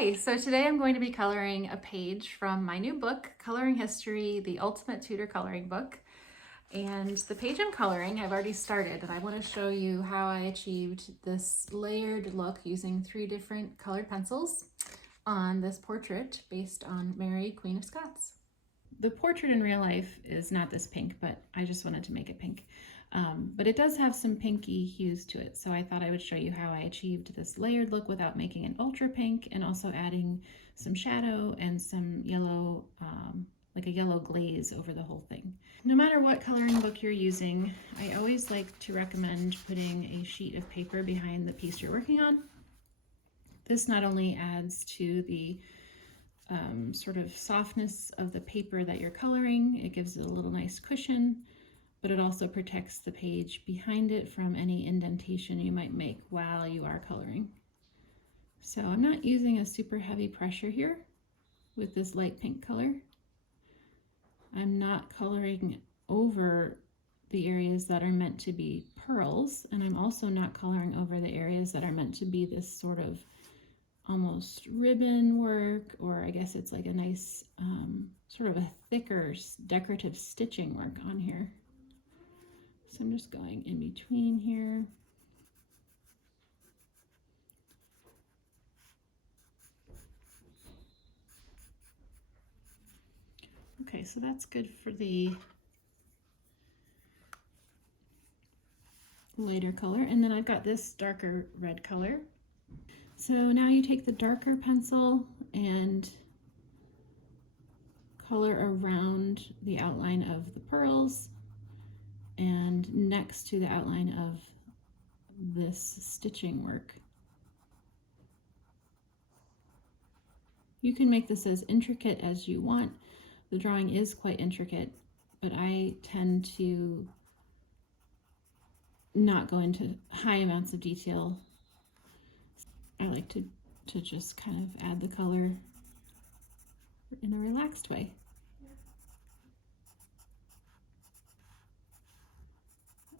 Hi, so today I'm going to be coloring a page from my new book, Coloring History, the Ultimate Tudor Coloring Book. And the page I'm coloring, I've already started, and I want to show you how I achieved this layered look using 3 different colored pencils on this portrait based on Mary Queen of Scots. The portrait in real life is not this pink, but I just wanted to make it pink. But it does have some pinky hues to it, so I thought I would show you how I achieved this layered look without making an ultra pink and also adding some shadow and some yellow, like a yellow glaze over the whole thing. No matter what coloring book you're using, I always like to recommend putting a sheet of paper behind the piece you're working on. This not only adds to the sort of softness of the paper that you're coloring, it gives it a little nice cushion, but it also protects the page behind it from any indentation you might make while you are coloring. So I'm not using a super heavy pressure here with this light pink color. I'm not coloring over the areas that are meant to be pearls, and I'm also not coloring over the areas that are meant to be this sort of almost ribbon work, or I guess it's like a nice sort of a thicker decorative stitching work on here. So I'm just going in between here. Okay, so that's good for the lighter color. And then I've got this darker red color. So now you take the darker pencil and color around the outline of the pearls and next to the outline of this stitching work. You can make this as intricate as you want. The drawing is quite intricate, but I tend to not go into high amounts of detail. I like to just kind of add the color in a relaxed way.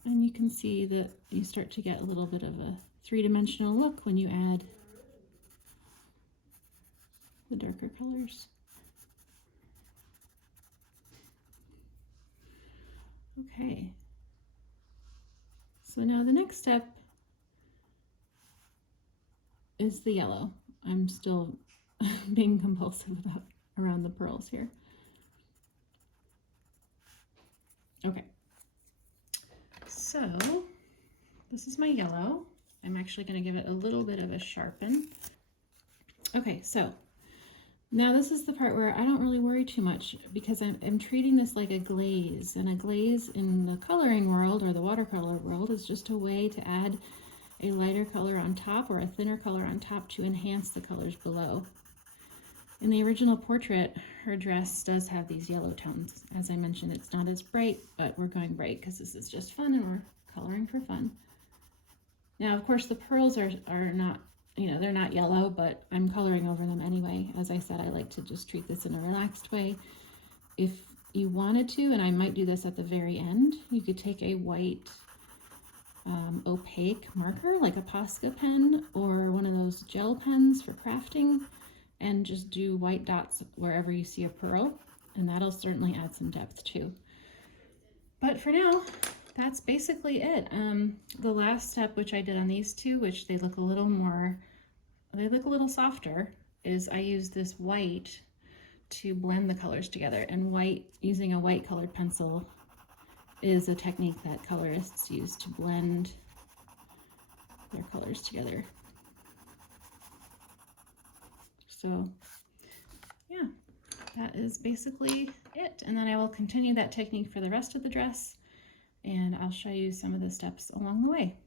And you can see that you start to get a little bit of a three-dimensional look when you add the darker colors. Okay. So now the next step is the yellow. I'm still being compulsive around the pearls here. Okay. So this is my yellow. I'm actually going to give it a little bit of a sharpen. Okay, so now this is the part where I don't really worry too much because I'm treating this like a glaze, and a glaze in the coloring world or the watercolor world is just a way to add a lighter color on top or a thinner color on top to enhance the colors below. In the original portrait, her dress does have these yellow tones. As I mentioned, it's not as bright, but we're going bright because this is just fun and we're coloring for fun. Now, of course, the pearls are not, they're not yellow, but I'm coloring over them anyway. As I said, I like to just treat this in a relaxed way. If you wanted to, and I might do this at the very end, you could take a white opaque marker like a Posca pen or one of those gel pens for crafting and just do white dots wherever you see a pearl, and that'll certainly add some depth too. But for now, that's basically it. The last step, which I did on these two, which they look a little softer, is I use this white to blend the colors together, and using a white colored pencil is a technique that colorists use to blend their colors together. So yeah, that is basically it. And then I will continue that technique for the rest of the dress, and I'll show you some of the steps along the way.